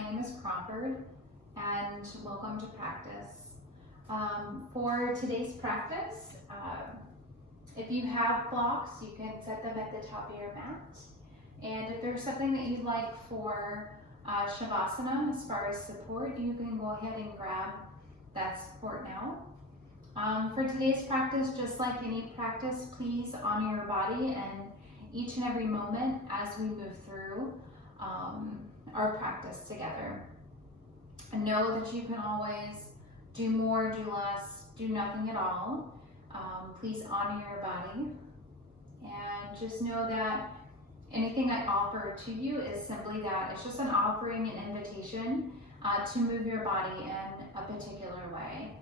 my name is Crawford, and welcome to practice. For today's practice, if you have blocks, you can set them at the top of your mat. And if there's something that you'd like for Shavasana, as far as support, you can go ahead and grab that support now. For today's practice, just like any practice, please honor your body and each and every moment as we move through our practice together. And know that you can always do more, do less, do nothing at all. Please honor your body, and just know that anything I offer to you is simply that. It's just an offering, an invitation to move your body in a particular way.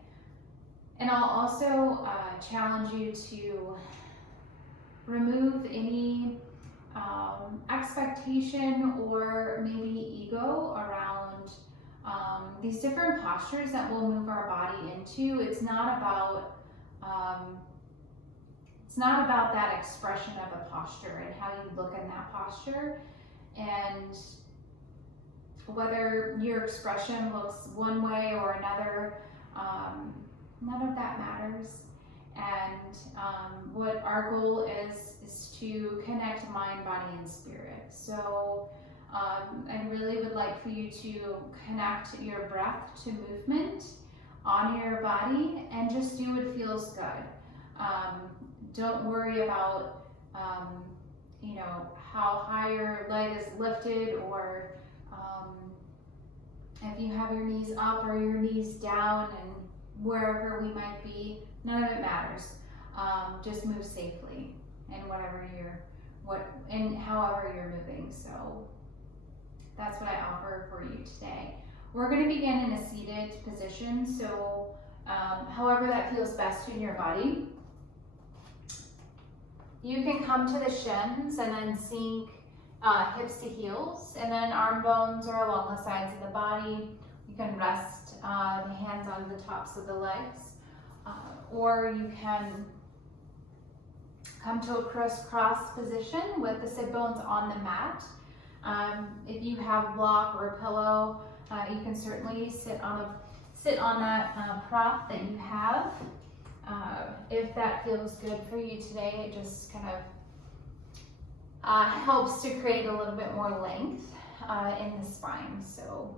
And I'll also challenge you to remove any expectation or maybe ego around these different postures that we'll move our body into. It's not about that expression of a posture and how you look in that posture, and whether your expression looks one way or another. None of that matters. And what our goal is to connect mind, body, and spirit. So I really would like for you to connect your breath to movement, honor your body, and just do what feels good. Don't worry about how high your leg is lifted, or if you have your knees up or your knees down, and wherever we might be. None of it matters. Just move safely in however you're moving. So that's what I offer for you today. We're going to begin in a seated position. So however that feels best in your body. You can come to the shins and then sink hips to heels, and then arm bones are along the sides of the body. You can rest the hands on the tops of the legs. Or you can come to a crisscross position with the sit bones on the mat. If you have a block or a pillow, you can certainly sit on that prop that you have. If that feels good for you today, it just kind of helps to create a little bit more length in the spine. So.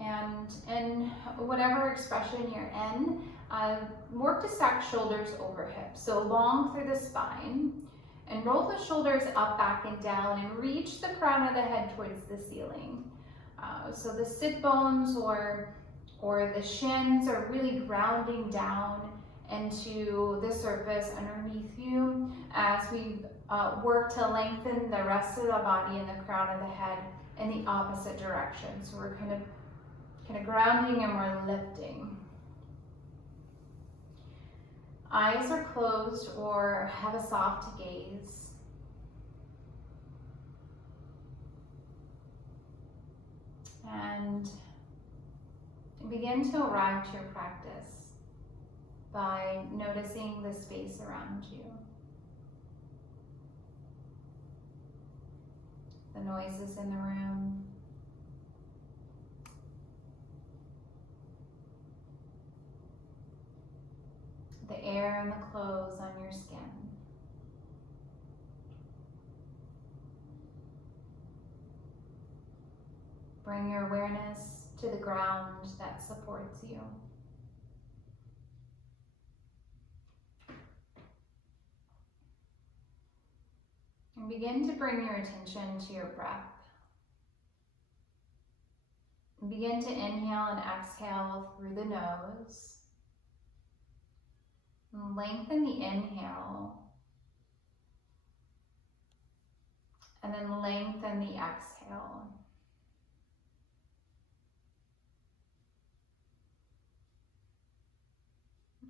And whatever expression you're in, work to stack shoulders over hips. So long through the spine, and roll the shoulders up, back, and down, and reach the crown of the head towards the ceiling. So the sit bones or the shins are really grounding down into the surface underneath you as we work to lengthen the rest of the body and the crown of the head in the opposite direction. So we're kind of grounding and we're lifting. Eyes are closed or have a soft gaze. And begin to arrive to your practice by noticing the space around you. The noises in the room. The air and the clothes on your skin. Bring your awareness to the ground that supports you. And begin to bring your attention to your breath. And begin to inhale and exhale through the nose. And lengthen the inhale, and then lengthen the exhale.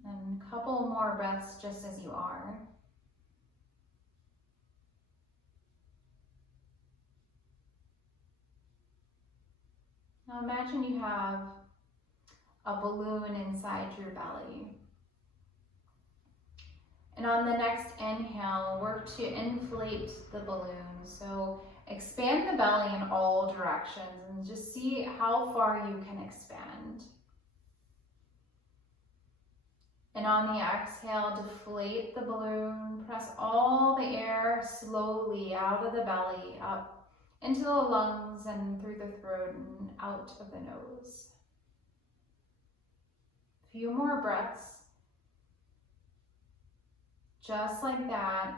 And a couple more breaths just as you are. Now imagine you have a balloon inside your belly. And on the next inhale, work to inflate the balloon. So expand the belly in all directions and just see how far you can expand. And on the exhale, deflate the balloon, press all the air slowly out of the belly, up into the lungs and through the throat and out of the nose. A few more breaths. Just like that.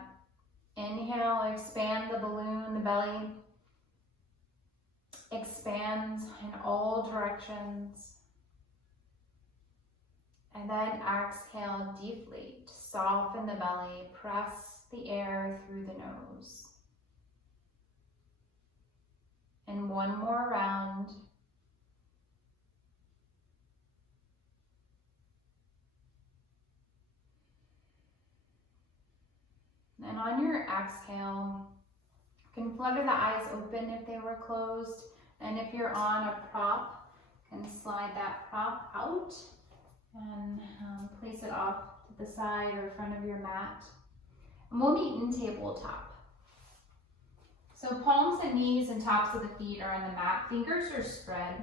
Inhale, expand the balloon, the belly expands in all directions. And then exhale, deflate, soften the belly, press the air through the nose. And one more round. And on your exhale, you can flutter the eyes open if they were closed. And if you're on a prop, you can slide that prop out and place it off to the side or front of your mat. And we'll meet in tabletop. So palms and knees and tops of the feet are on the mat. Fingers are spread.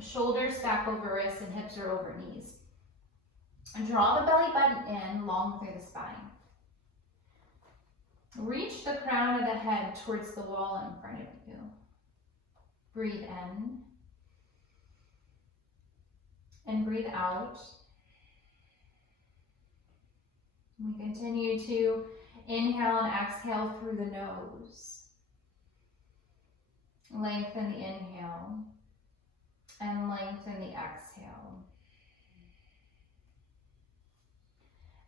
Shoulders stack over wrists and hips are over knees. And draw the belly button in long through the spine. Reach the crown of the head towards the wall in front of you. Breathe in. And breathe out. We continue to inhale and exhale through the nose. Lengthen the inhale and lengthen the exhale.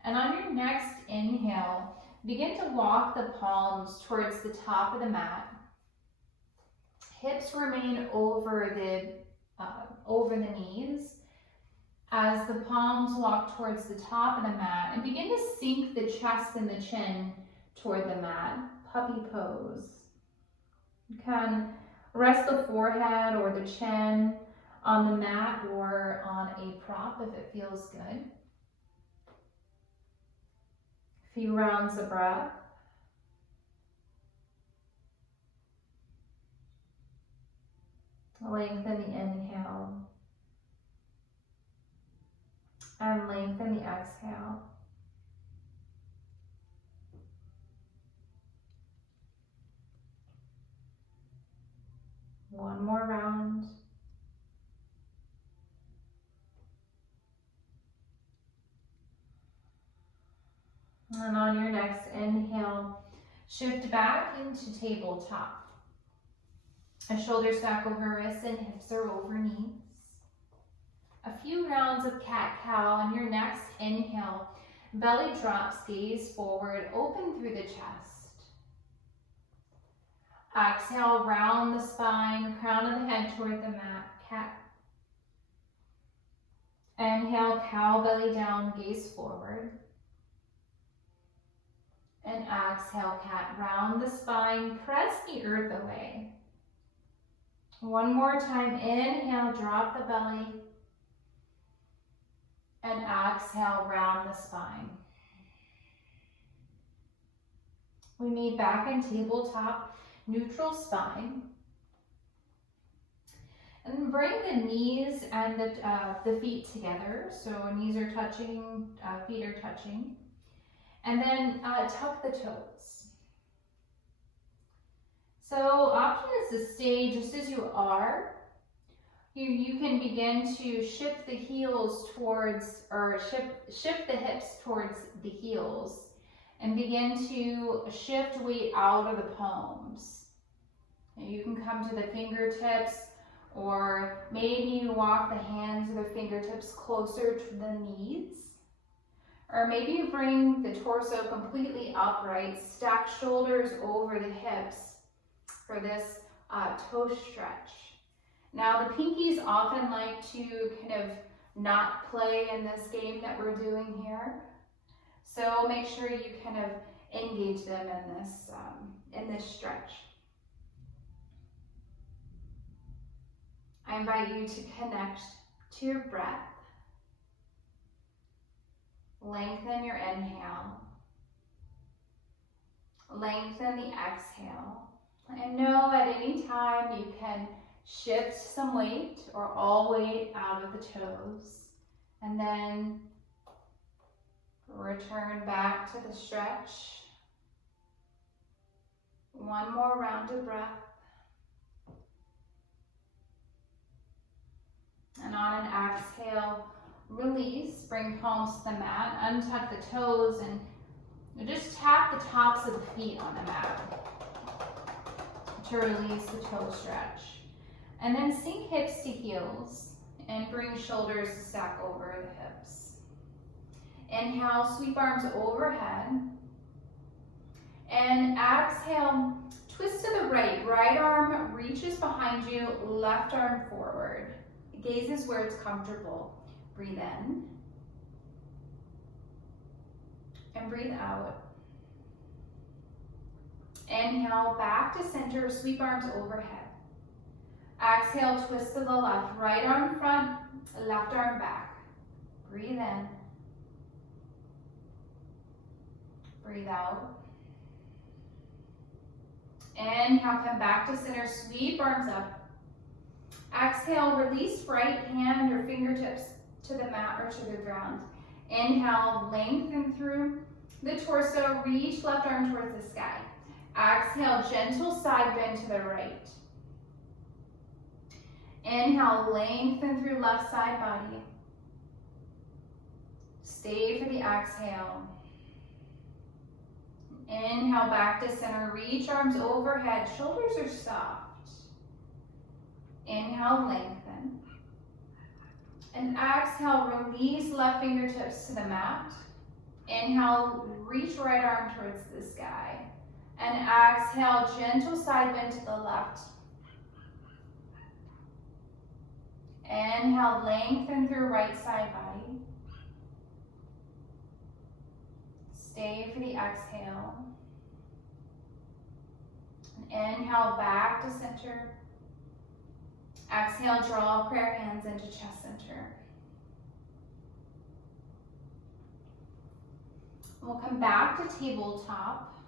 And on your next inhale, begin to walk the palms towards the top of the mat. Hips remain over the knees as the palms walk towards the top of the mat, and begin to sink the chest and the chin toward the mat. Puppy pose. You can rest the forehead or the chin on the mat or on a prop if it feels good. A few rounds of breath. Lengthen the inhale and lengthen the exhale. One more round. And on your next inhale, shift back into tabletop. A shoulder stack over wrists and hips are over knees. A few rounds of cat-cow. On your next inhale, belly drops, gaze forward, open through the chest. Exhale, round the spine, crown of the head toward the mat, cat. Inhale, cow, belly down, gaze forward. And exhale, cat, round the spine, press the earth away. One more time, inhale, drop the belly. And exhale, round the spine. We meet back in tabletop, neutral spine. And bring the knees and the feet together. So knees are touching, feet are touching. And then tuck the toes. So option is to stay just as you are. You can begin to shift the heels towards, or shift the hips towards the heels and begin to shift weight out of the palms. And you can come to the fingertips, or maybe you walk the hands or the fingertips closer to the knees. Or maybe you bring the torso completely upright, stack shoulders over the hips for this toe stretch. Now the pinkies often like to kind of not play in this game that we're doing here. So make sure you kind of engage them in this stretch. I invite you to connect to your breath. Lengthen your inhale. Lengthen the exhale. And know at any time you can shift some weight or all weight out of the toes. And then return back to the stretch. One more round of breath. And on an exhale, release, bring palms to the mat, untuck the toes, and just tap the tops of the feet on the mat to release the toe stretch. And then sink hips to heels and bring shoulders to stack over the hips. Inhale, sweep arms overhead. And exhale, twist to the right. Right arm reaches behind you, left arm forward. Gaze is where it's comfortable. Breathe in. And breathe out. Inhale, back to center, sweep arms overhead. Exhale, twist to the left. Right arm front, left arm back. Breathe in. Breathe out. Inhale, come back to center, sweep arms up. Exhale, release right hand or fingertips to the mat or to the ground. Inhale, lengthen through the torso, reach left arm towards the sky. Exhale, gentle side bend to the right. Inhale, lengthen through left side body. Stay for the exhale. Inhale, back to center, reach arms overhead, shoulders are soft. Inhale, lengthen. And exhale, release left fingertips to the mat. Inhale, reach right arm towards the sky. And exhale, gentle side bend to the left. Inhale, lengthen through right side body. Stay for the exhale. And inhale, back to center. Exhale, draw prayer hands into chest center. We'll come back to tabletop.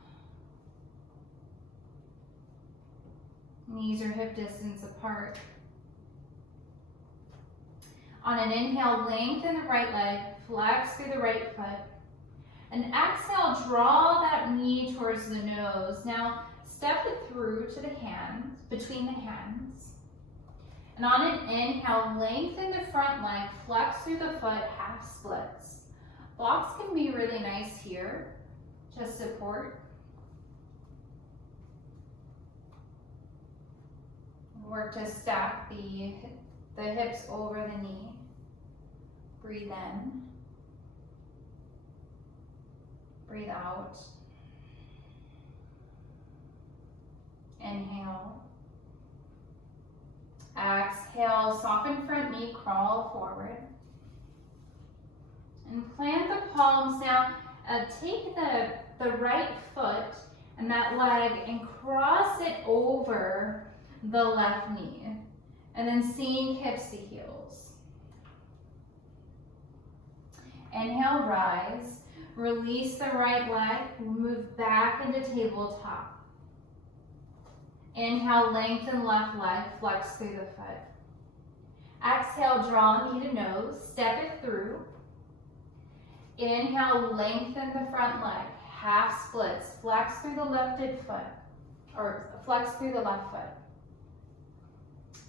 Knees are hip distance apart. On an inhale, lengthen the right leg, flex through the right foot. And exhale, draw that knee towards the nose. Now, step it through to the hands, between the hands. And on an inhale, lengthen the front leg, flex through the foot, half splits. Blocks can be really nice here to support. Work to stack the hips over the knee. Breathe in. Breathe out. Inhale. Exhale, soften front knee, crawl forward. And plant the palms now. Take the right foot and that leg and cross it over the left knee. And then sink hips to heels. Inhale, rise. Release the right leg, move back into tabletop. Inhale, lengthen left leg, flex through the foot. Exhale, draw knee to nose, step it through. Inhale, lengthen the front leg, half splits, flex through the lefted foot, or flex through the left foot.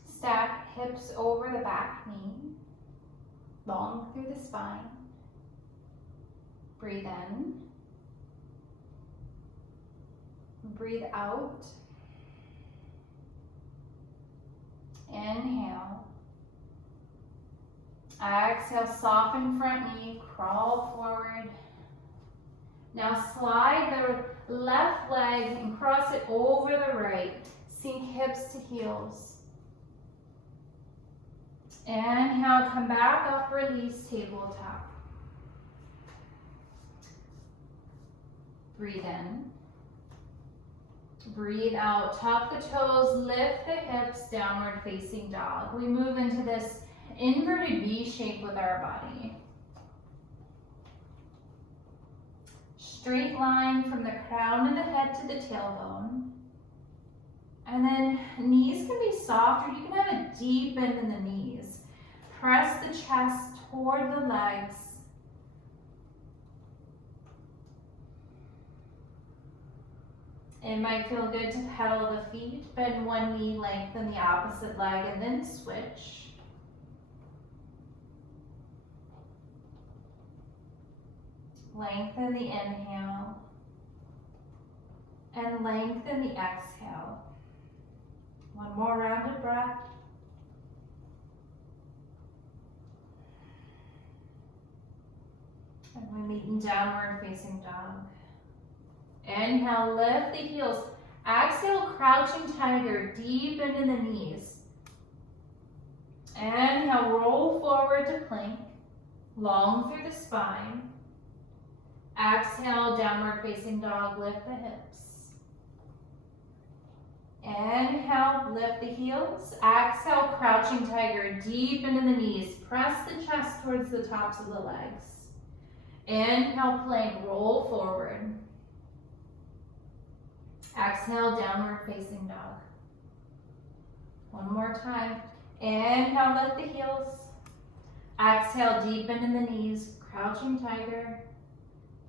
Stack hips over the back knee, long through the spine. Breathe in. Breathe out. Inhale. Exhale, soften front knee, crawl forward. Now slide the left leg and cross it over the right. Sink hips to heels. Inhale, come back up, release, tabletop. Breathe in. Breathe out, tuck the toes, lift the hips, downward facing dog. We move into this inverted V shape with our body. Straight line from the crown of the head to the tailbone. And then knees can be soft, or you can have a deep bend in the knees. Press the chest toward the legs. It might feel good to pedal the feet, bend one knee, lengthen the opposite leg, and then switch. Lengthen the inhale and lengthen the exhale. One more rounded breath. And we meet in downward facing dog. Inhale, lift the heels. Exhale, crouching tiger, deep into the knees. Inhale, roll forward to plank, long through the spine. Exhale, downward facing dog, lift the hips. Inhale, lift the heels. Exhale, crouching tiger, deep into the knees. Press the chest towards the tops of the legs. Inhale, plank, roll forward. Exhale, downward facing dog. One more time. Inhale, lift the heels. Exhale, deepen in the knees, crouching tiger.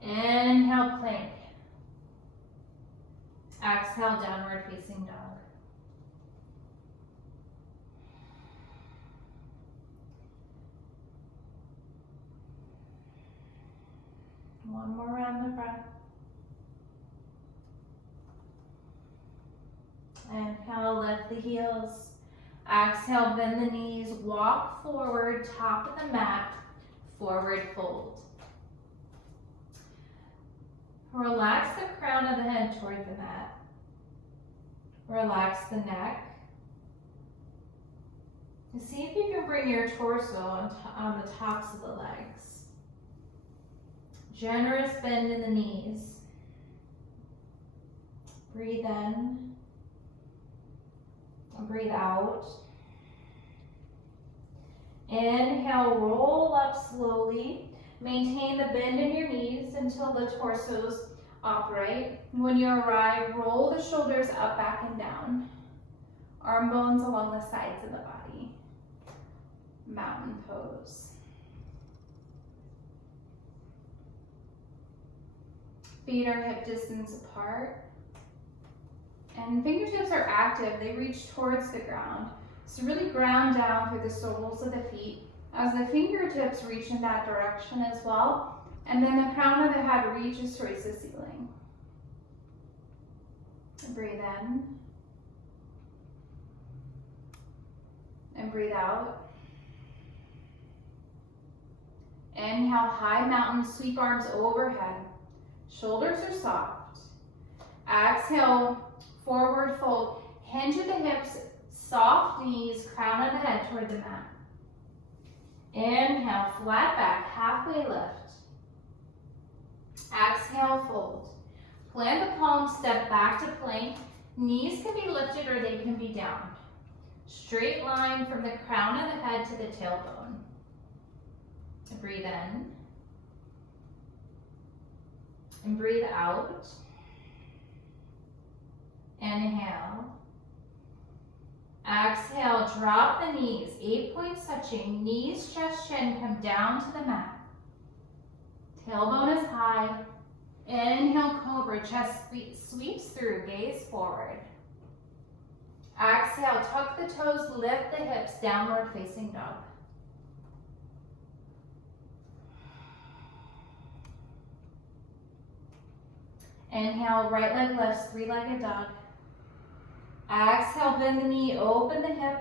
Inhale, plank. Exhale, downward facing dog. One more round of breath. Inhale, lift the heels. Exhale, bend the knees, walk forward, top of the mat, forward fold. Relax the crown of the head toward the mat. Relax the neck. And see if you can bring your torso on the tops of the legs. Generous bend in the knees. Breathe in. Breathe out. Inhale, roll up slowly. Maintain the bend in your knees until the torso's upright. When you arrive, roll the shoulders up, back, and down. Arm bones along the sides of the body. Mountain pose. Feet are hip distance apart. And fingertips are active, they reach towards the ground. So really ground down through the soles of the feet as the fingertips reach in that direction as well. And then the crown of the head reaches towards the ceiling. Breathe in. And breathe out. Inhale, high mountain, sweep arms overhead. Shoulders are soft. Exhale, forward fold, hinge at the hips, soft knees, crown of the head toward the mat. Inhale, flat back, halfway lift. Exhale, fold. Plant the palms, step back to plank. Knees can be lifted or they can be down. Straight line from the crown of the head to the tailbone. Breathe in. And breathe out. Inhale. Exhale, drop the knees, 8 points touching. Knees, chest, chin come down to the mat. Tailbone is high. Inhale, cobra, chest sweeps through, gaze forward. Exhale, tuck the toes, lift the hips, downward facing dog. Inhale, right leg lifts, three-legged dog. Exhale, bend the knee, open the hip.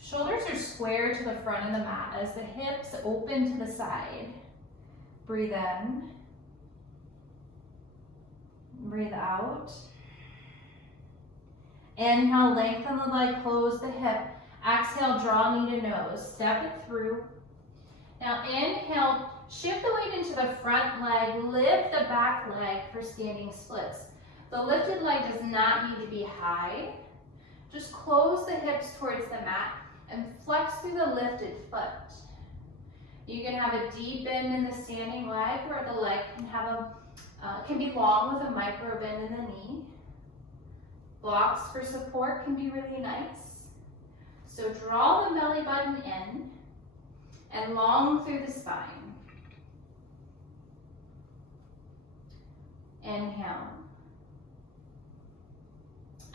Shoulders are square to the front of the mat as the hips open to the side. Breathe in. Breathe out. Inhale, lengthen the leg, close the hip. Exhale, draw knee to nose, step it through. Now inhale, shift the weight into the front leg, lift the back leg for standing splits. The lifted leg does not need to be high. Just close the hips towards the mat and flex through the lifted foot. You can have a deep bend in the standing leg, or the leg can have can be long with a micro bend in the knee. Blocks for support can be really nice. So draw the belly button in and long through the spine. Inhale.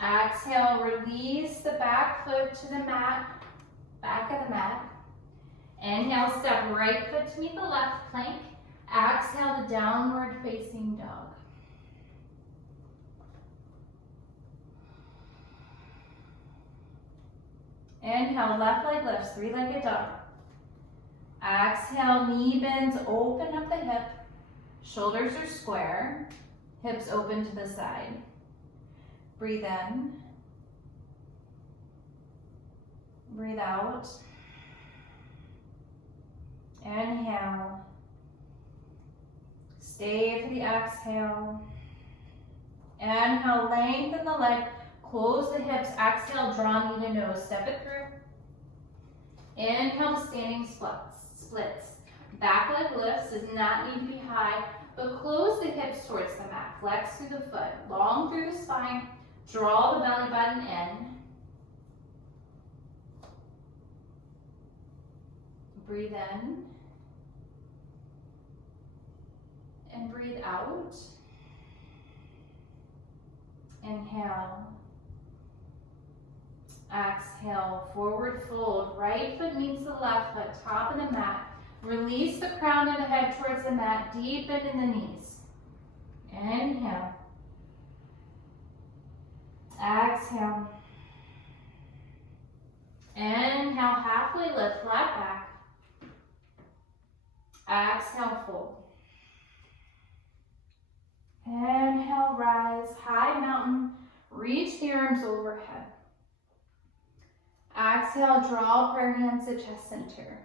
Exhale, release the back foot to the mat, back of the mat. Inhale, step right foot to meet the left plank. Exhale to downward facing dog. Inhale, left leg lifts, three-legged dog. Exhale, knee bends, open up the hip. Shoulders are square, hips open to the side. Breathe in. Breathe out. Inhale. Stay for the exhale. Inhale, lengthen the leg, close the hips. Exhale, draw knee to nose, step it through. Inhale to standing splits. Back leg lifts, does not need to be high, but close the hips towards the mat. Flex through the foot, long through the spine. Draw the belly button in. Breathe in. And breathe out. Inhale. Exhale, forward fold. Right foot meets the left foot, top of the mat. Release the crown of the head towards the mat, deepen in the knees. Inhale. Exhale. Inhale, halfway lift, flat back. Exhale, fold. Inhale, rise, high mountain, reach the arms overhead. Exhale, draw prayer hands to chest center.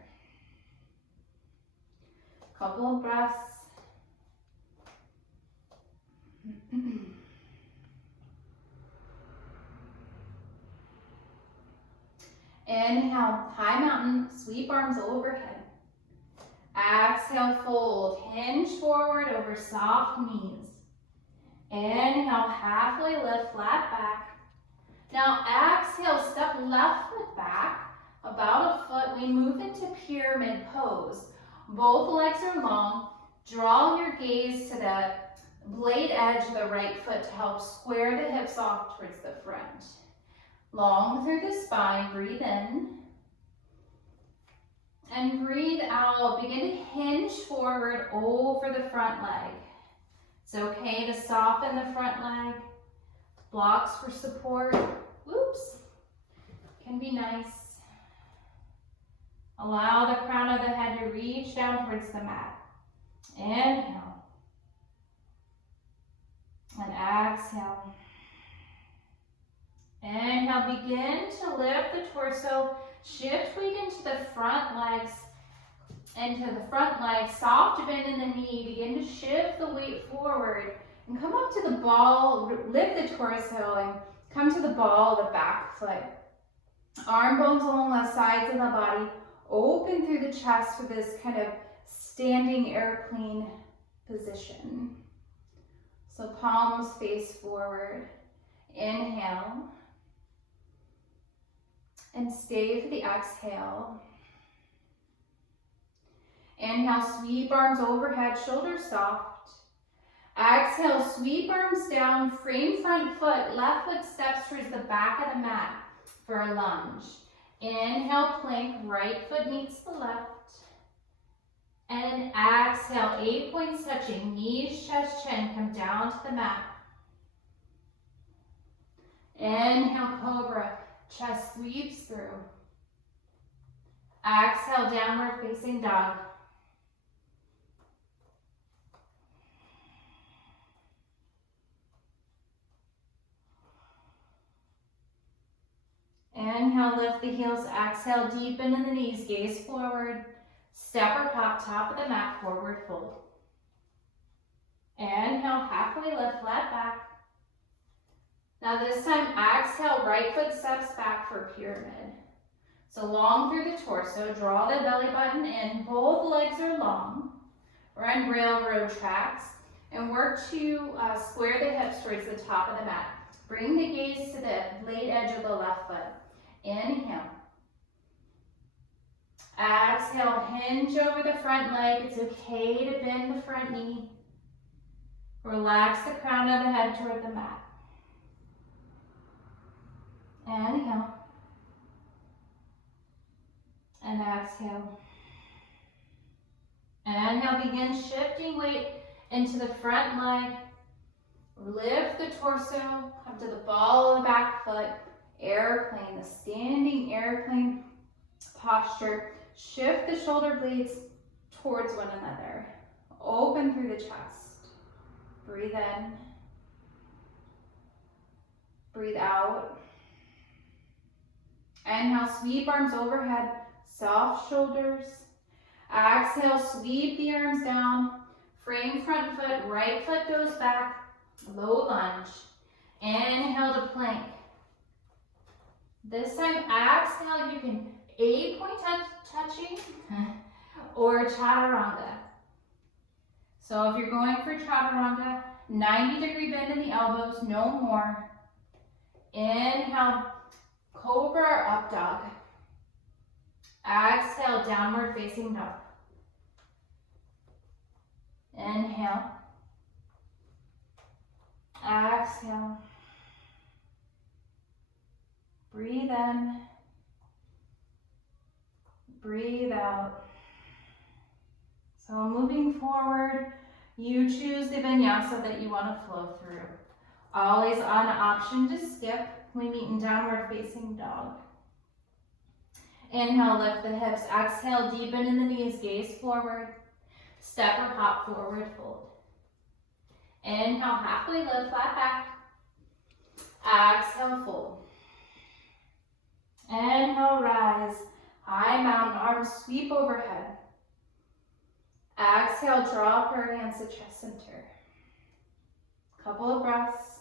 Couple of breaths. Inhale, high mountain, sweep arms overhead. Exhale, fold, hinge forward over soft knees. Inhale, halfway lift, flat back. Now exhale, step left foot back, about a foot. We move into pyramid pose. Both legs are long. Draw your gaze to the blade edge of the right foot to help square the hips off towards the front. Long through the spine, breathe in. And breathe out, begin to hinge forward over the front leg. It's okay to soften the front leg. Blocks for support, whoops, can be nice. Allow the crown of the head to reach down towards the mat. Inhale. And exhale. Inhale, begin to lift the torso. Shift weight into the front legs. Soft bend in the knee. Begin to shift the weight forward. And come up to the ball. Lift the torso and come to the ball of the back foot. Arm bones along the sides of the body. Open through the chest for this kind of standing airplane position. So palms face forward. Inhale. And stay for the exhale. Inhale, sweep arms overhead, shoulders soft. Exhale, sweep arms down, frame front foot, left foot steps towards the back of the mat for a lunge. Inhale, plank, right foot meets the left. And exhale, 8 points touching, knees, chest, chin, come down to the mat. Inhale, cobra. Chest sweeps through. Exhale, downward facing dog. Inhale, lift the heels. Exhale, deepen in the knees. Gaze forward. Step or pop, top of the mat, forward fold. Inhale, halfway lift, flat back. Now this time, exhale, right foot steps back for pyramid. So long through the torso, draw the belly button in, both legs are long. We're on railroad tracks, and work to square the hips towards the top of the mat. Bring the gaze to the blade edge of the left foot. Inhale. Exhale, hinge over the front leg. It's okay to bend the front knee. Relax the crown of the head toward the mat. Inhale. And exhale. Inhale, begin shifting weight into the front leg. Lift the torso, come to the ball of the back foot. Airplane, the standing airplane posture. Shift the shoulder blades towards one another. Open through the chest. Breathe in. Breathe out. Inhale, sweep arms overhead, soft shoulders. Exhale, sweep the arms down. Frame front foot, right foot goes back. Low lunge. Inhale to plank. This time, exhale, you can 8-point touching or chaturanga. So if you're going for chaturanga, 90-degree bend in the elbows, no more. Inhale, cobra or up dog. Exhale, downward facing dog. Inhale. Exhale. Breathe in. Breathe out. So moving forward, you choose the vinyasa that you want to flow through. Always on option to skip. We meet in downward facing dog. Inhale, lift the hips. Exhale, deepen in the knees, gaze forward. Step or hop forward, fold. Inhale, halfway lift, flat back. Exhale, fold. Inhale, rise. High mountain, arms sweep overhead. Exhale, draw up our hands to chest center. Couple of breaths.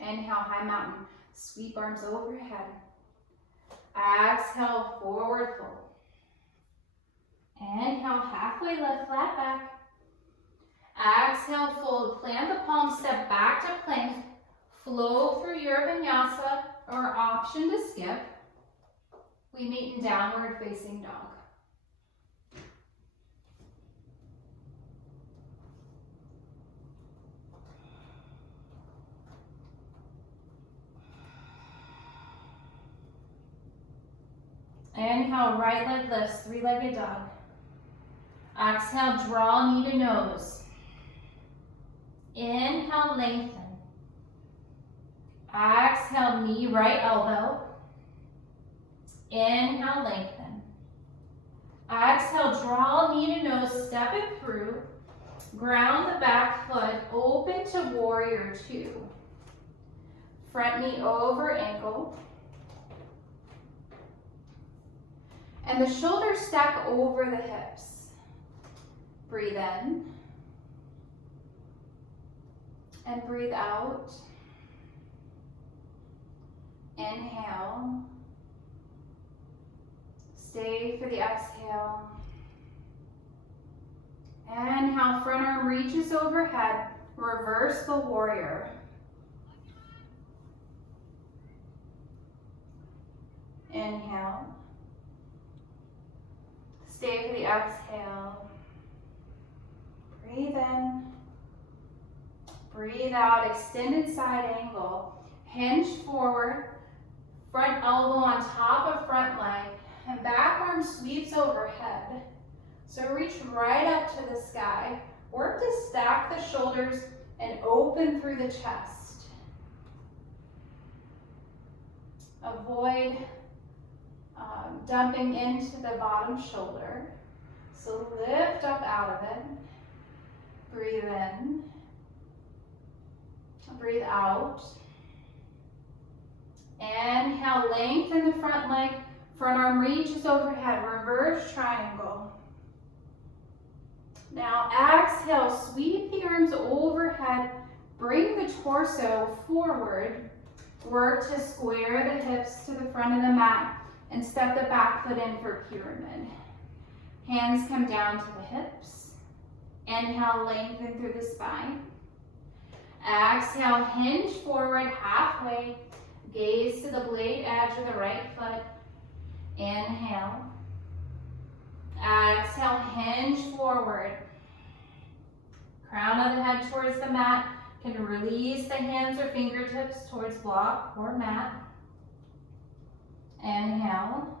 Inhale, high mountain, sweep arms overhead. Exhale, forward fold. Inhale, halfway lift, flat back. Exhale, fold, plant the palms, step back to plank. Flow through your vinyasa or option to skip. We meet in downward facing dog. Inhale, right leg lifts, three-legged dog. Exhale, draw knee to nose. Inhale, lengthen. Exhale, knee, right elbow. Inhale, lengthen. Exhale, draw knee to nose, step it through. Ground the back foot, open to warrior two. Front knee over ankle. And the shoulders stack over the hips. Breathe in. And breathe out. Inhale. Stay for the exhale. Inhale, front arm reaches overhead. Reverse the warrior. Inhale. Stay for the exhale. Breathe in. Breathe out. Extended side angle. Hinge forward. Front elbow on top of front leg. And back arm sweeps overhead. So reach right up to the sky. Work to stack the shoulders and open through the chest. Avoid dumping into the bottom shoulder. So lift up out of it. Breathe in. Breathe out. Inhale, lengthen the front leg. Front arm reaches overhead. Reverse triangle. Now exhale, sweep the arms overhead. Bring the torso forward. Work to square the hips to the front of the mat and step the back foot in for pyramid. Hands come down to the hips. Inhale, lengthen through the spine. Exhale, hinge forward halfway. Gaze to the blade edge of the right foot. Inhale. Exhale, hinge forward. Crown of the head towards the mat. Can release the hands or fingertips towards block or mat. Inhale.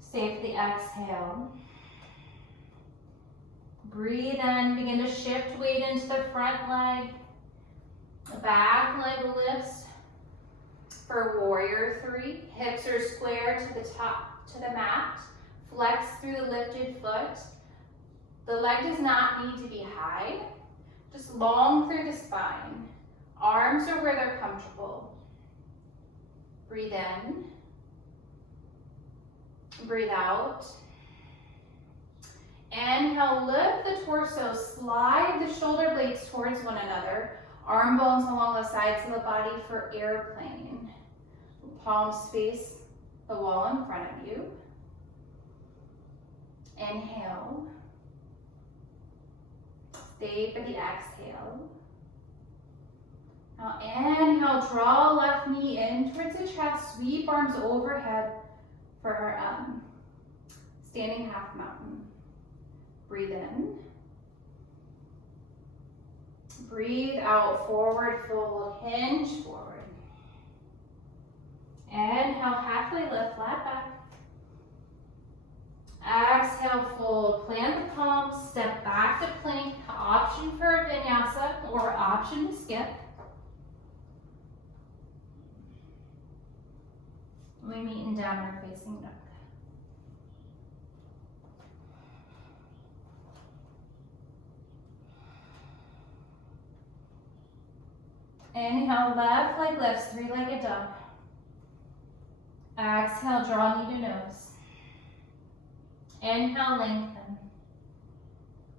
Stay for the exhale. Breathe in, begin to shift weight into the front leg. The back leg lifts for warrior 3. Hips are square to the top, to the mat. Flex through the lifted foot. The leg does not need to be high. Just long through the spine. Arms are where they're comfortable. Breathe in. Breathe out. Inhale, lift the torso, slide the shoulder blades towards one another. Arm bones along the sides of the body for airplane. Palms face the wall in front of you. Inhale. Stay for the exhale. Now inhale, draw left knee in towards the chest, sweep arms overhead for standing half mountain. Breathe in. Breathe out, forward fold, hinge forward. Inhale, halfway lift, flat back. Exhale, fold, plant the palms, step back to plank, option for a vinyasa or option to skip. We meet in downward facing dog. Inhale, left leg lifts, 3-legged dog. Exhale, draw knee to nose. Inhale, lengthen.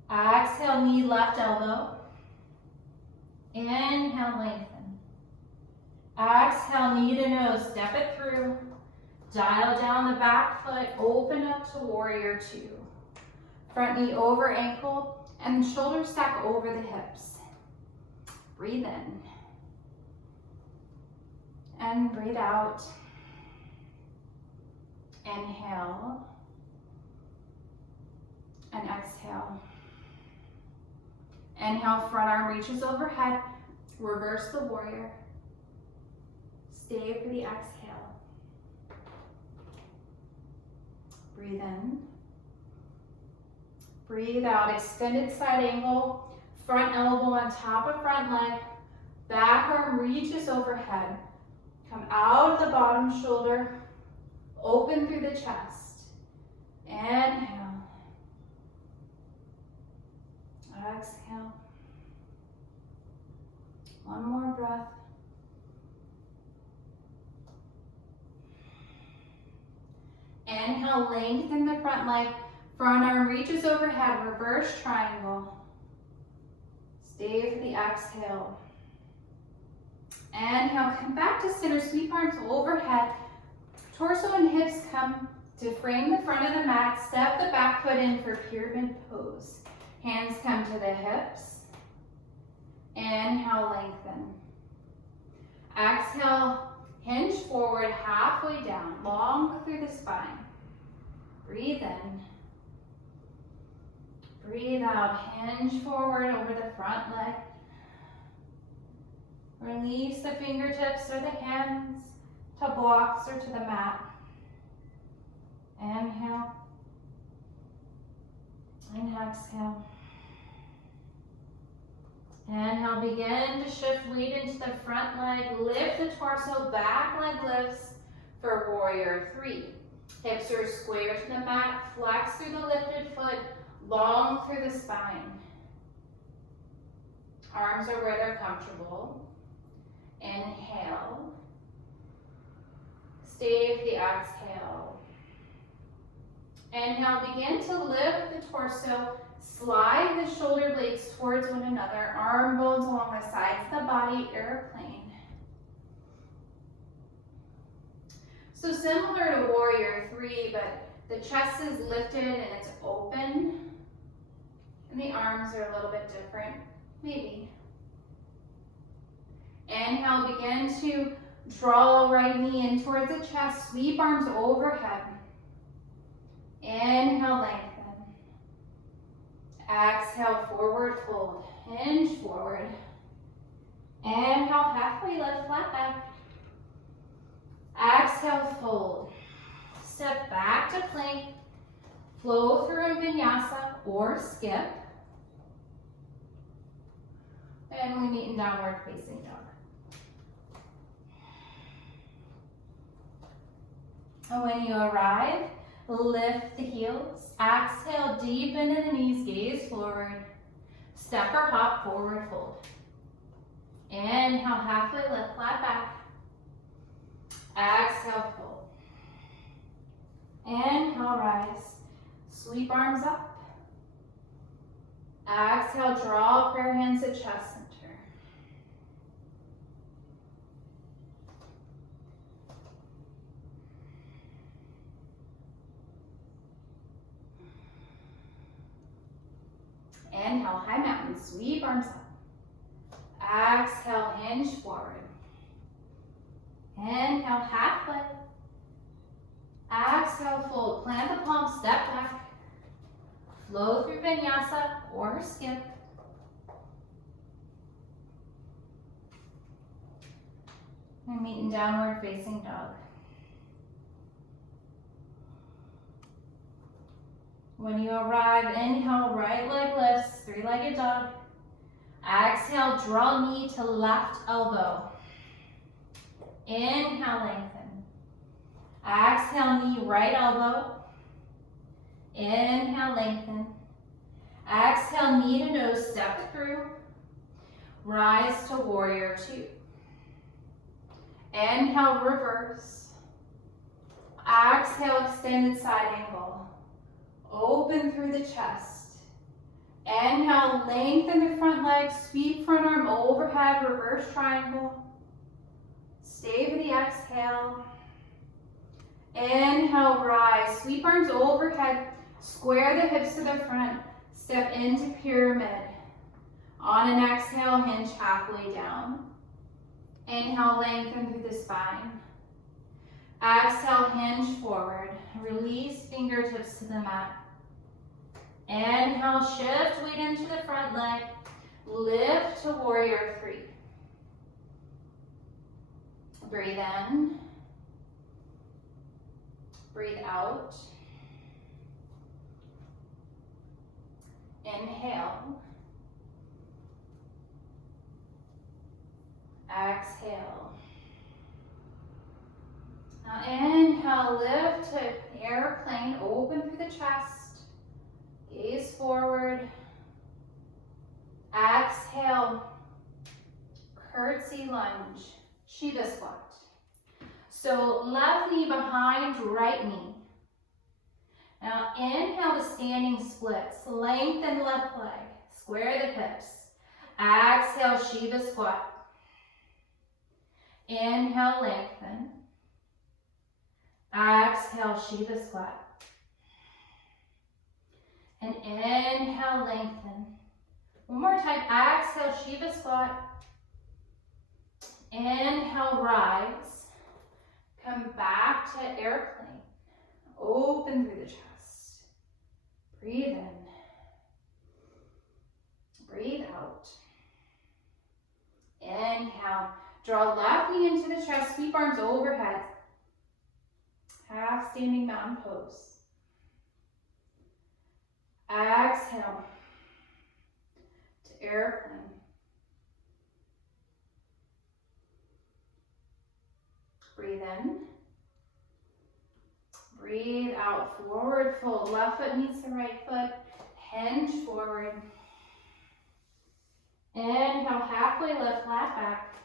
Exhale, knee left elbow. Inhale, lengthen. Exhale, knee to nose, step it through. Dial down the back foot, open up to warrior 2. Front knee over ankle and shoulders stack over the hips. Breathe in. And breathe out. Inhale. And exhale. Inhale, front arm reaches overhead. Reverse the warrior. Stay for the exhale. Breathe in. Breathe out, extended side angle. Front elbow on top of front leg. Back arm reaches overhead. Come out of the bottom shoulder. Open through the chest. Inhale. Exhale. One more breath. Inhale, lengthen the front leg. Front arm reaches overhead, reverse triangle. Stay for the exhale. Inhale, come back to center, sweep arms overhead. Torso and hips come to frame the front of the mat. Step the back foot in for pyramid pose. Hands come to the hips. Inhale, lengthen. Exhale, hinge forward, halfway down, long through the spine. Breathe in. Breathe out, hinge forward over the front leg. Release the fingertips or the hands to blocks or to the mat. Inhale. And exhale. Inhale, begin to shift weight into the front leg. Lift the torso, back leg lifts for warrior 3. Hips are square to the mat, flex through the lifted foot, long through the spine. Arms are where they're comfortable. Inhale. Stay for the exhale. Inhale, begin to lift the torso, slide the shoulder blades towards one another, arm bones along the sides of the body, airplane. So similar to warrior 3, but the chest is lifted and it's open. And the arms are a little bit different, maybe. Inhale, begin to draw right knee in towards the chest, sweep arms overhead. Inhale, lengthen. Exhale, forward fold, hinge forward. Inhale, halfway lift, flat back. Exhale, fold. Step back to plank. Flow through a vinyasa or skip. And we meet in downward facing dog. And when you arrive, lift the heels. Exhale, deepen in the knees, gaze forward. Step or hop, forward fold. Inhale, halfway lift, flat back. Exhale, fold. Inhale, rise. Sweep arms up. Exhale, draw prayer hands to chest center. Inhale, high mountain, sweep arms up. Exhale, hinge forward. Inhale, halfway. Exhale, fold. Plant the palms, step back. Flow through vinyasa or skip. And meet in downward facing dog. When you arrive, inhale, right leg lifts, three-legged dog. Exhale, draw knee to left elbow. Inhale, lengthen. Exhale, knee, right elbow. Inhale, lengthen. Exhale, knee to nose, step through. Rise to warrior 2. Inhale, reverse. Exhale, extended side angle. Open through the chest. Inhale, lengthen the front leg, sweep front arm overhead, reverse triangle. Stay with the exhale. Inhale, rise, sweep arms overhead, square the hips to the front, step into pyramid. On an exhale, hinge halfway down. Inhale, lengthen through the spine. Exhale, hinge forward. Release fingertips to the mat. Inhale, shift weight into the front leg. Lift to warrior 3. Breathe in. Breathe out. Inhale. Exhale. Now inhale, lift to airplane, open through the chest, gaze forward. Exhale, curtsy lunge, Shiva squat. So left knee behind right knee. Now inhale to standing splits, lengthen left leg, square the hips. Exhale, Shiva squat. Inhale, lengthen. Exhale, Shiva squat. And inhale, lengthen. One more time, exhale, Shiva squat. Inhale, rise. Come back to airplane. Open through the chest. Breathe in. Breathe out. Inhale. Draw left knee into the chest, sweep arms overhead. Half standing mountain pose. Exhale to airplane. Breathe in. Breathe out, forward fold. Left foot meets the right foot. Hinge forward. Inhale, halfway lift, flat back.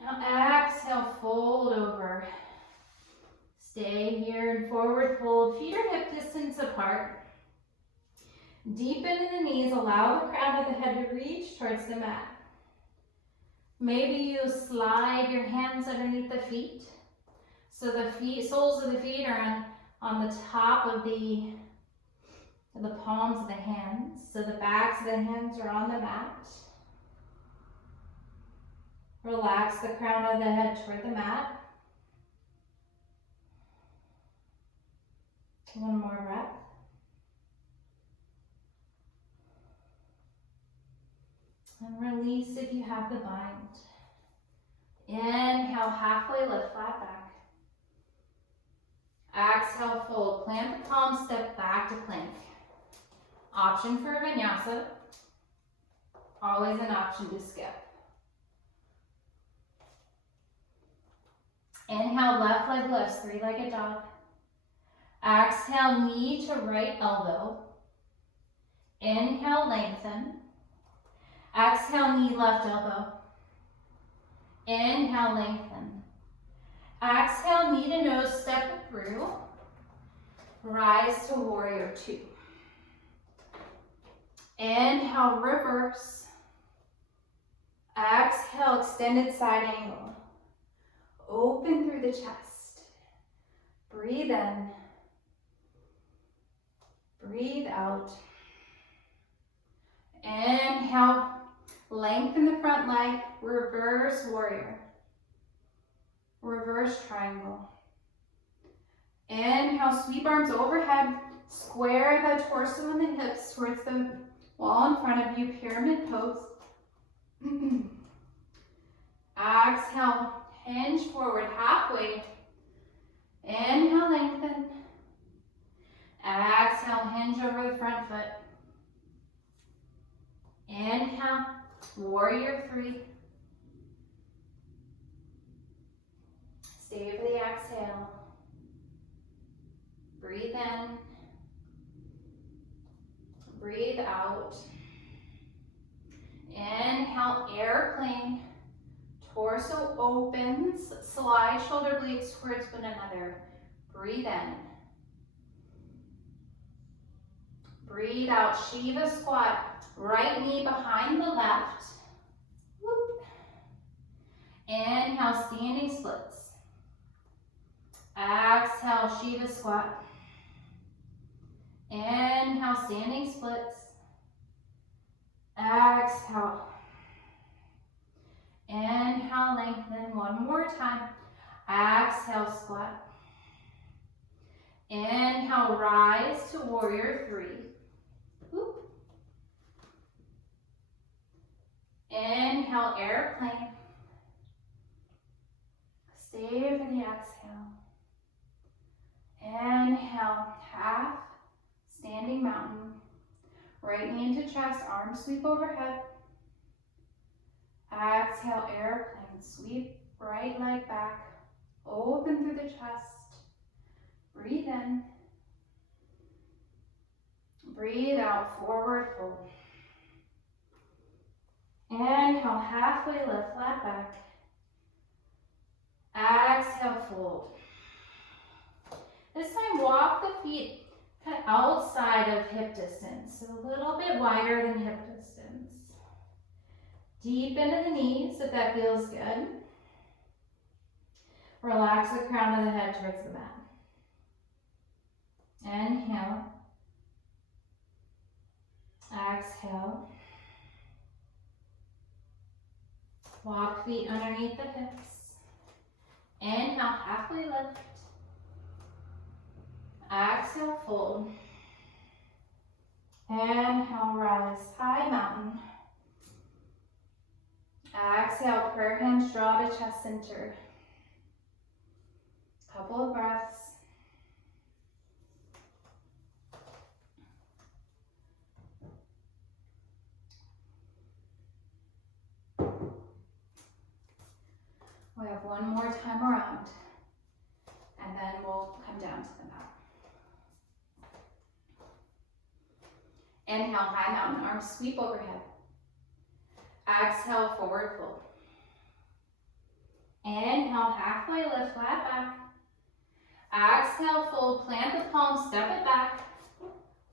Now exhale, fold over. Stay here in forward fold. Feet are hip distance apart. Deepen in the knees. Allow the crown of the head to reach towards the mat. Maybe you slide your hands underneath the feet. So the soles of the feet are on the top of the palms of the hands. So the backs of the hands are on the mat. Relax the crown of the head toward the mat. One more breath. And release if you have the bind. Inhale, halfway lift, flat back. Exhale, fold. Plant the palms, step back to plank. Option for vinyasa. Always an option to skip. Inhale, left leg lifts, three-legged dog. Exhale, knee to right elbow. Inhale, lengthen. Exhale, knee, left elbow. Inhale, lengthen. Exhale, knee to nose, step it through. Rise to warrior two. Inhale, reverse. Exhale, extended side angle. Open through the chest. Breathe in. Breathe out. Inhale, lengthen the front leg, reverse warrior. Reverse triangle. Inhale, sweep arms overhead, square the torso and the hips towards the wall in front of you, pyramid pose. Exhale, hinge forward halfway. Inhale, lengthen. Exhale, hinge over the front foot. Inhale, warrior three. Stay for the exhale. Breathe in. Breathe out. Inhale, airplane. Torso opens, slide shoulder blades towards one another. Breathe in. Breathe out, Shiva squat. Right knee behind the left. Whoop. Inhale, standing splits. Exhale, Shiva squat. Inhale, standing splits. Exhale. Inhale, lengthen. One more time. Exhale, squat. Inhale, rise to warrior three. Whoop. Inhale, airplane. Stay for the exhale. Inhale, half, standing mountain. Right knee into chest, arms sweep overhead. Exhale, airplane, sweep right leg back. Open through the chest. Breathe in. Breathe out, forward fold. Inhale, halfway lift, flat back. Exhale, fold. This time, walk the feet kind of outside of hip distance, so a little bit wider than hip distance. Deep into the knees, if that feels good. Relax the crown of the head towards the mat. Inhale. Exhale. Walk feet underneath the hips. Inhale, halfway lift. Exhale, fold. Inhale, rise, high mountain. Exhale, prayer hands draw to chest center. Couple of breaths. We have one more time around, and then we'll come down to the mat. Inhale, high mountain, arms sweep overhead. Exhale, forward fold. Inhale, halfway lift, flat back. Exhale, fold, plant the palms, step it back.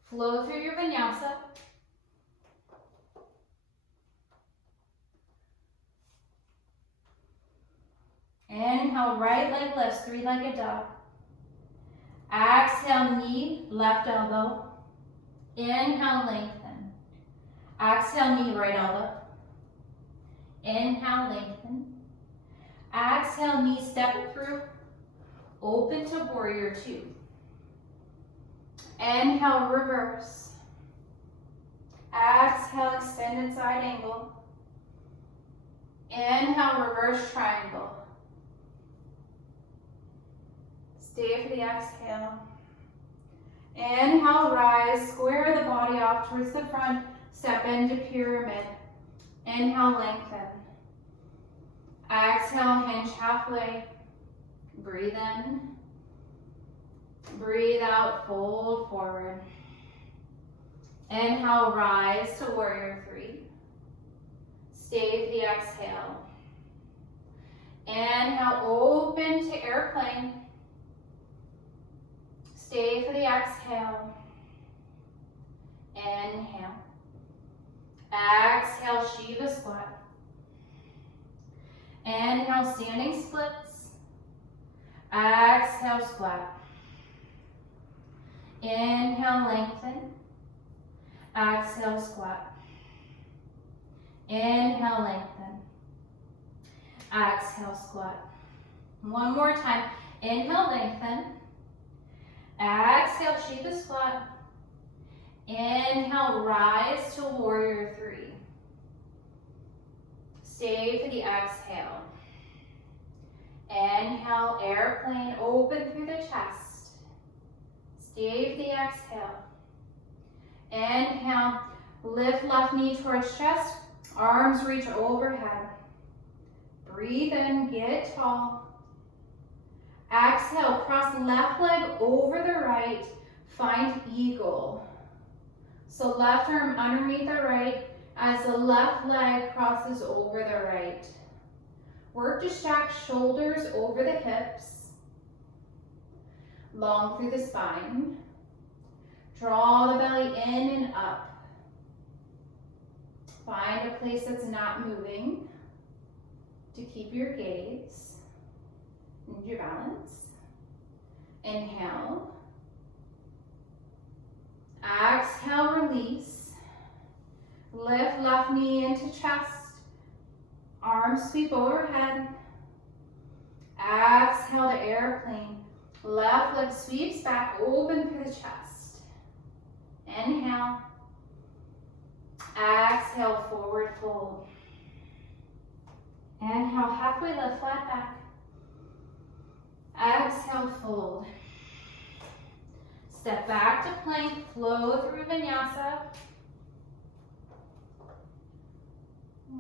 Flow through your vinyasa. Inhale, right leg lifts, three-legged dog. Exhale, knee, left elbow. Inhale, lengthen. Exhale, knee, right elbow. Inhale, lengthen. Exhale, knee, step it through. Open to warrior two. Inhale, reverse. Exhale, extended side angle. Inhale, reverse triangle. Stay for the exhale. Inhale, rise, square the body off towards the front, step into pyramid. Inhale, lengthen. Exhale, hinge halfway. Breathe in. Breathe out, fold forward. Inhale, rise to warrior three. Stay for the exhale. Inhale, open to airplane. Stay for the exhale. Inhale. Exhale, Shiva squat. Inhale, standing splits. Exhale, squat. Inhale, lengthen. Exhale, squat. Inhale, lengthen. Exhale, squat. One more time. Inhale, lengthen. Exhale, Shiva squat. Inhale, rise to warrior three. Stay for the exhale. Inhale, airplane, open through the chest. Stay for the exhale. Inhale, lift left knee towards chest, arms reach overhead. Breathe in, get tall. Exhale, cross left leg over the right, find eagle. So left arm underneath the right as the left leg crosses over the right. Work to stack shoulders over the hips, long through the spine. Draw the belly in and up. Find a place that's not moving to keep your gaze and your balance. Inhale. Exhale, release. Lift left knee into chest. Arms sweep overhead. Exhale to airplane. Left leg sweeps back, open through the chest. Inhale. Exhale, forward fold. Inhale, halfway lift, flat back. Exhale, fold. Step back to plank, flow through vinyasa.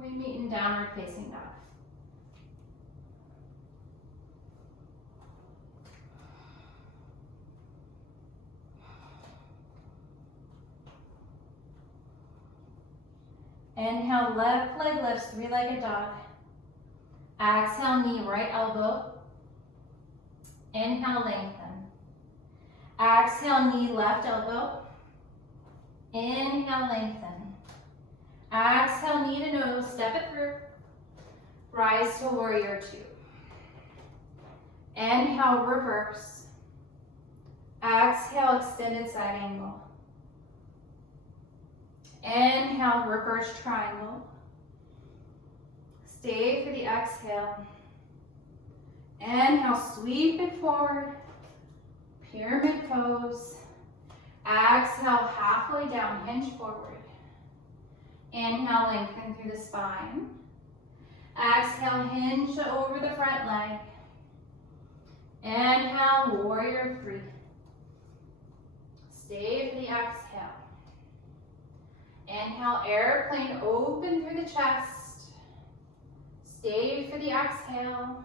We meet in downward facing dog. Inhale, left leg lifts, three-legged dog. Exhale, knee, right elbow. Inhale, lengthen. Exhale, knee, left elbow. Inhale, lengthen. Exhale, knee to nose, step it through. Rise to warrior two. Inhale, reverse. Exhale, extended side angle. Inhale, reverse triangle. Stay for the exhale. Inhale, sweep it forward. Pyramid pose. Exhale, halfway down, hinge forward. Inhale, lengthen through the spine. Exhale, hinge over the front leg. Inhale, warrior three. Stay for the exhale. Inhale, airplane, open through the chest. Stay for the exhale.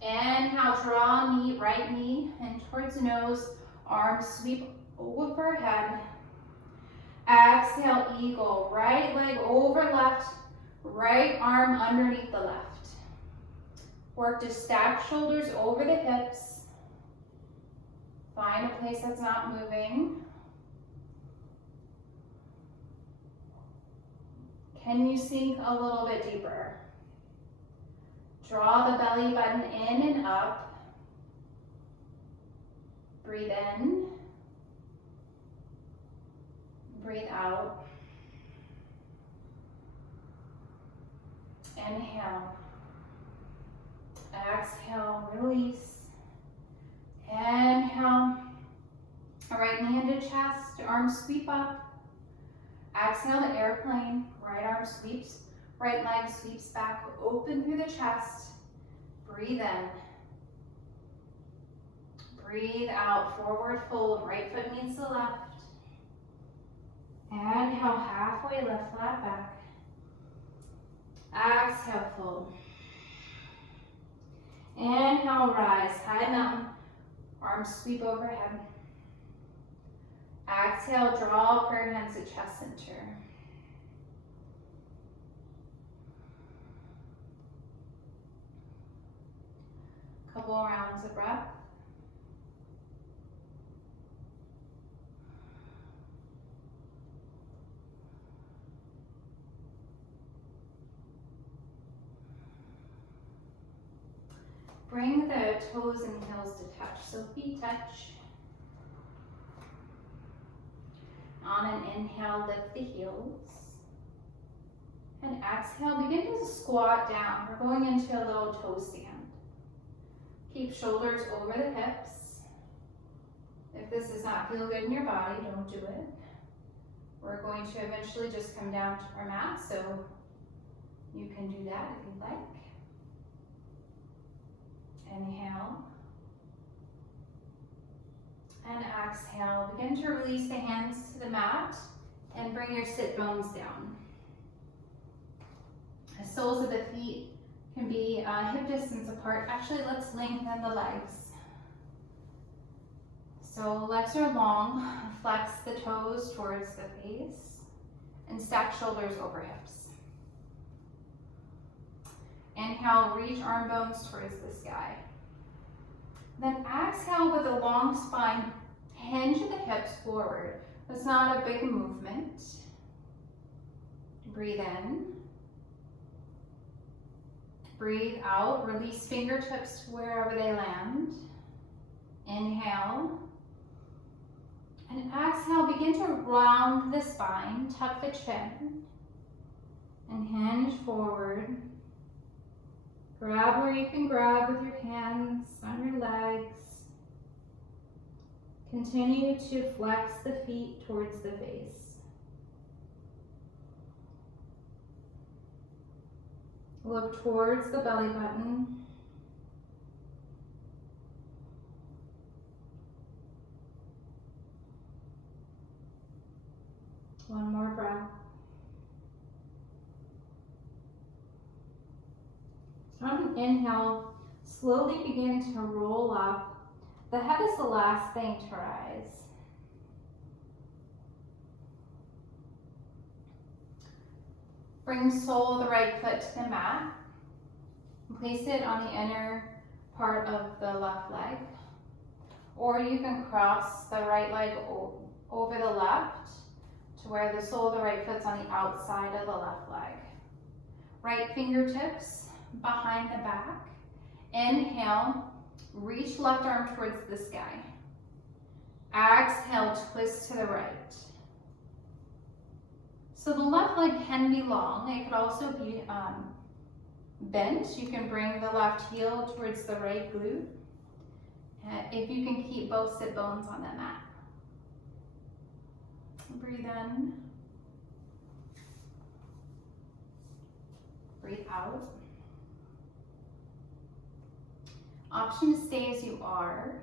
Inhale, draw knee, right knee in towards the nose. Arms sweep overhead. Exhale, eagle. Right leg over left. Right arm underneath the left. Work to stack shoulders over the hips. Find a place that's not moving. Can you sink a little bit deeper? Draw the belly button in and up. Breathe in. Breathe out. Inhale. Exhale, release. Inhale. Right knee into chest, arms sweep up. Exhale to airplane. Right arm sweeps, right leg sweeps back, open through the chest. Breathe in. Breathe out, forward fold, right foot meets the left. Inhale, halfway lift, flat back. Exhale, fold. Inhale, rise, high mountain, arms sweep overhead. Exhale, draw prayer hands to chest center. Couple rounds of breath. Bring the toes and heels to touch, so feet touch. On an inhale, lift the heels. And exhale, begin to squat down. We're going into a little toe stand. Keep shoulders over the hips. If this does not feel good in your body, don't do it. We're going to eventually just come down to our mat, so you can do that if you'd like. Inhale. And exhale. Begin to release the hands to the mat and bring your sit bones down. The soles of the feet can be hip distance apart. Actually, let's lengthen the legs. So legs are long. Flex the toes towards the face and stack shoulders over hips. Inhale, reach arm bones towards the sky. Then exhale with a long spine, hinge the hips forward. It's not a big movement. Breathe in. Breathe out, release fingertips to wherever they land. Inhale. And exhale, begin to round the spine, tuck the chin, and hinge forward. Grab where you can grab with your hands on your legs. Continue to flex the feet towards the face. Look towards the belly button. One more breath. On an inhale, slowly begin to roll up. The head is the last thing to rise. Bring sole of the right foot to the mat. Place it on the inner part of the left leg. Or you can cross the right leg over the left to where the sole of the right foot's on the outside of the left leg. Right fingertips behind the back. Inhale, reach left arm towards the sky. Exhale, twist to the right. So the left leg can be long. It could also be bent. You can bring the left heel towards the right glute. If you can keep both sit bones on the mat. Breathe in. Breathe out. Option to stay as you are,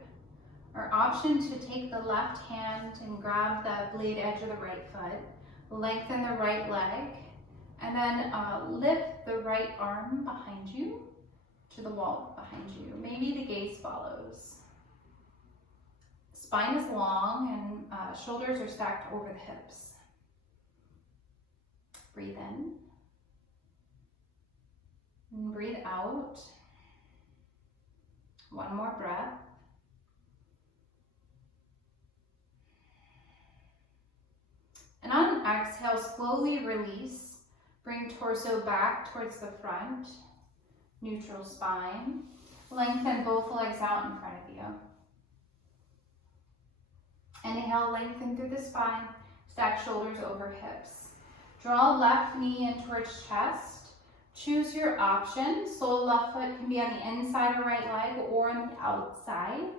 or option to take the left hand and grab the blade edge of the right foot, lengthen the right leg, and then lift the right arm behind you to the wall behind you. Maybe the gaze follows. Spine is long and shoulders are stacked over the hips. Breathe in. And breathe out. One more breath. And on an exhale, slowly release. Bring torso back towards the front. neutral spine. Lengthen both legs out in front of you. Inhale, lengthen through the spine. Stack shoulders over hips. Draw left knee in towards chest. Choose your option. Sole left foot can be on the inside of right leg or on the outside.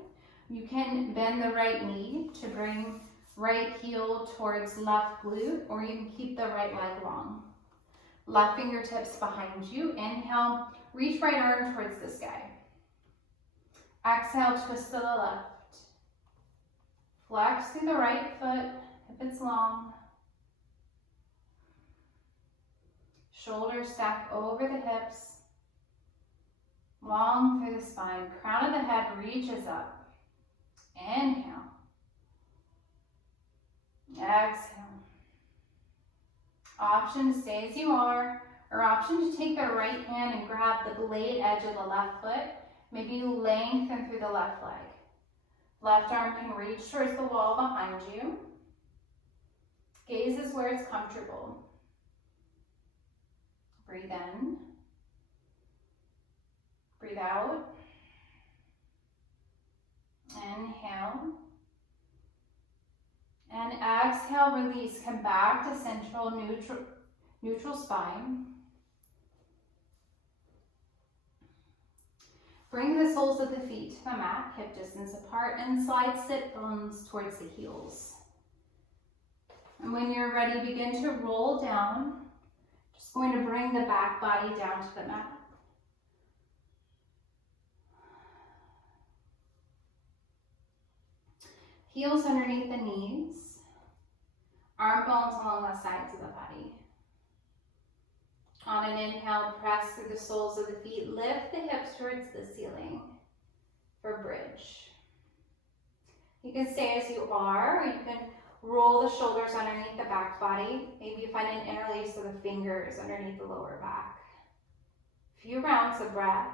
You can bend the right knee to bring right heel towards left glute, or you can keep the right leg long. Left fingertips behind you. Inhale, reach right arm towards the sky. Exhale, twist to the left. Flex through the right foot if it's long. Shoulders stack over the hips. Long through the spine. Crown of the head reaches up. Inhale. Exhale. Option to stay as you are, or option to take the right hand and grab the blade edge of the left foot. Maybe you lengthen through the left leg. Left arm can reach towards the wall behind you. Gaze is where it's comfortable. Breathe in. Breathe out. Inhale. And exhale, release. Come back to central neutral spine. Bring the soles of the feet to the mat, hip distance apart, and slide sit bones towards the heels. And when you're ready, begin to roll down. Just going to bring the back body down to the mat. Heels underneath the knees. Arm bones along the sides of the body. On an inhale, press through the soles of the feet. Lift the hips towards the ceiling for bridge. You can stay as you are, or you can roll the shoulders underneath the back body. Maybe you find an interlace of the fingers underneath the lower back. A few rounds of breath.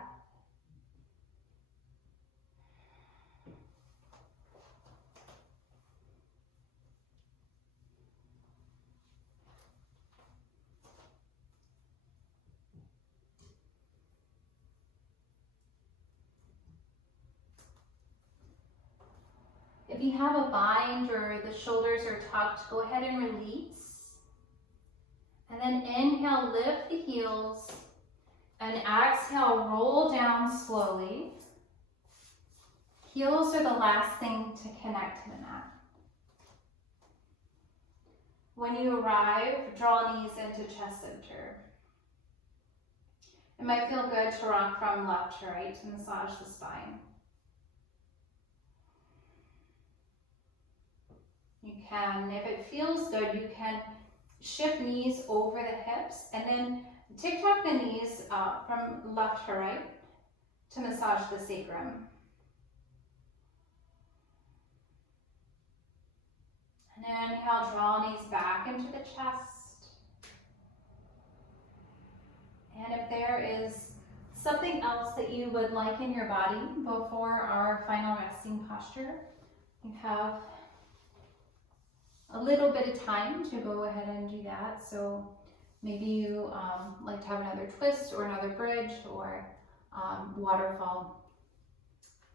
If you have a bind or the shoulders are tucked, go ahead and release. And then inhale, lift the heels. And exhale, roll down slowly. Heels are the last thing to connect to the mat. When you arrive, draw knees into chest center. It might feel good to rock from left to right to massage the spine. You can, if it feels good, you can shift knees over the hips and then tick-tock the knees from left to right to massage the sacrum. And then inhale, draw knees back into the chest. And if there is something else that you would like in your body before our final resting posture, you have a little bit of time to go ahead and do that. So maybe you like to have another twist or another bridge or waterfall.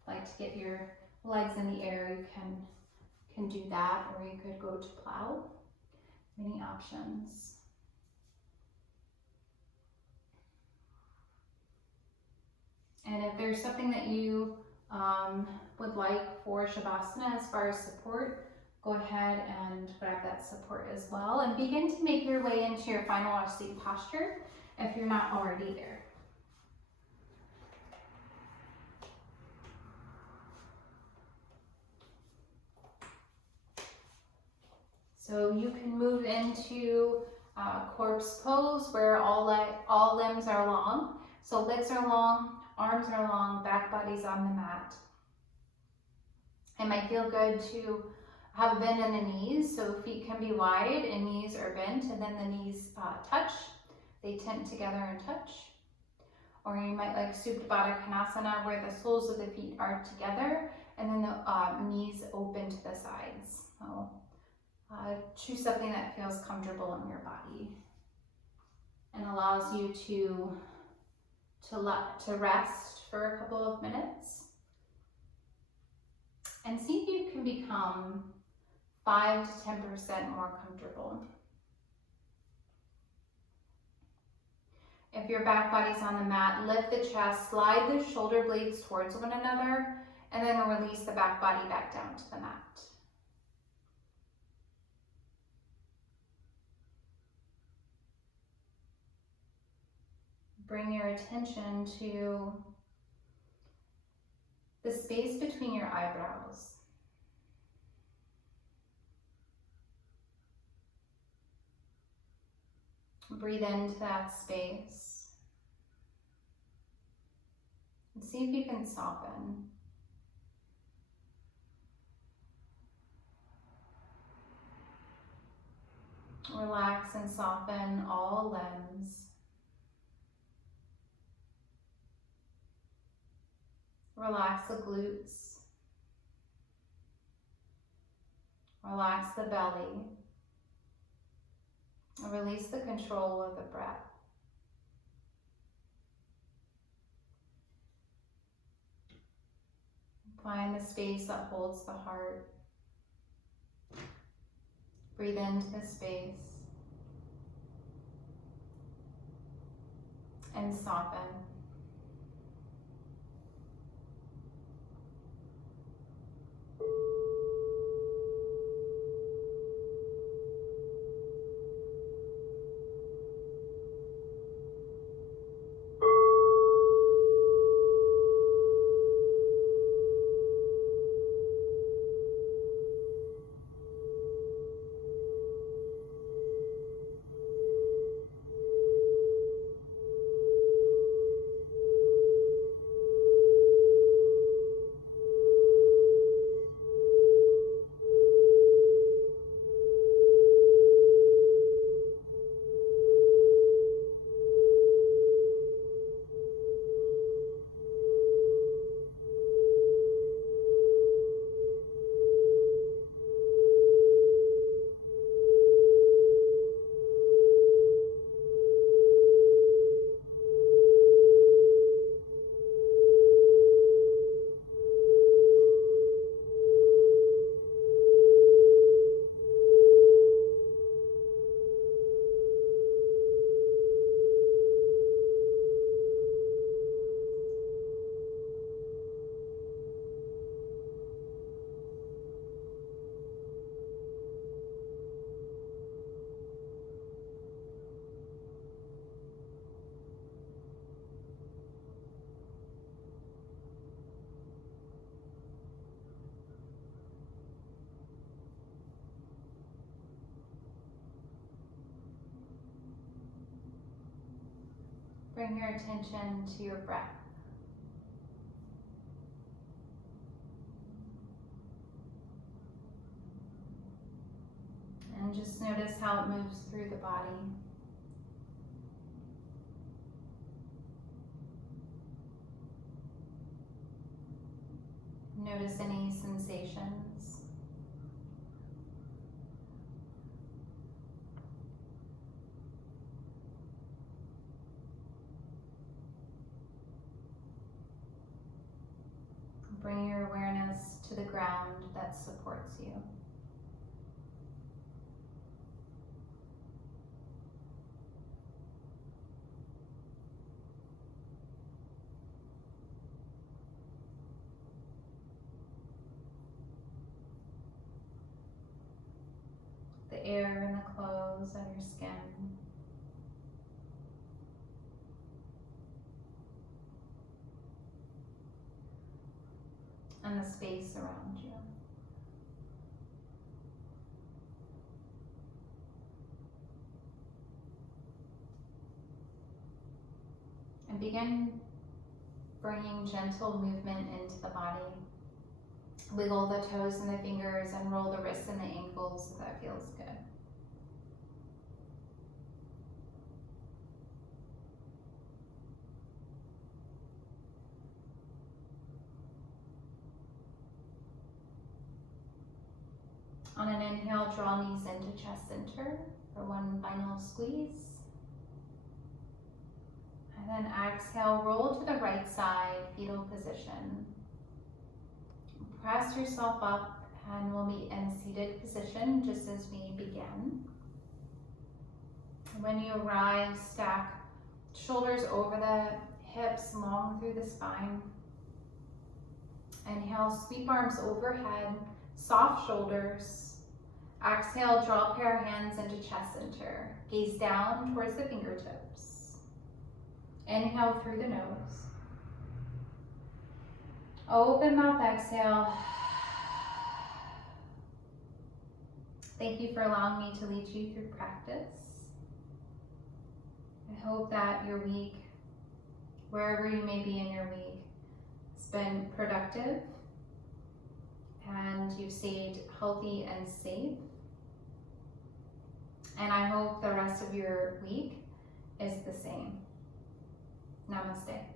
Like to get your legs in the air, you can do that, or you could go to plow. Many options. And if there's something that you would like for Shavasana as far as support, go ahead and grab that support as well and begin to make your way into your final resting posture if you're not already there. So you can move into corpse pose where all limbs are long. So legs are long, arms are long, back body's on the mat. It might feel good to have a bend in the knees, so feet can be wide and knees are bent, and then the knees touch. They tent together and touch. Or you might like Supta Baddha Konasana, where the soles of the feet are together and then the knees open to the sides. So choose something that feels comfortable in your body and allows you to rest for a couple of minutes and see if you can become 5 to 10% more comfortable. If your back body's on the mat, lift the chest, slide the shoulder blades towards one another, and then release the back body back down to the mat. Bring your attention to the space between your eyebrows. Breathe into that space and see if you can soften. Relax and soften all limbs. Relax the glutes. Relax the belly. And release the control of the breath. Find the space that holds the heart. Breathe into the space. And soften. Bring your attention to your breath. And just notice how it moves through the body. Notice any sensations. Bring your awareness to the ground that supports you. The air and the clothes on your skin. And the space around you. And begin bringing gentle movement into the body. Wiggle the toes and the fingers and roll the wrists and the ankles if that feels good. On an inhale, draw knees into chest center for one final squeeze. And then exhale, roll to the right side, fetal position. Press yourself up and we'll meet in seated position just as we begin. When you arrive, stack shoulders over the hips, long through the spine. Inhale, sweep arms overhead, soft shoulders. Exhale, draw a pair of hands into chest center. Gaze down towards the fingertips. Inhale through the nose. Open mouth, exhale. Thank you for allowing me to lead you through practice. I hope that your week, wherever you may be in your week, has been productive and you've stayed healthy and safe. And I hope the rest of your week is the same. Namaste.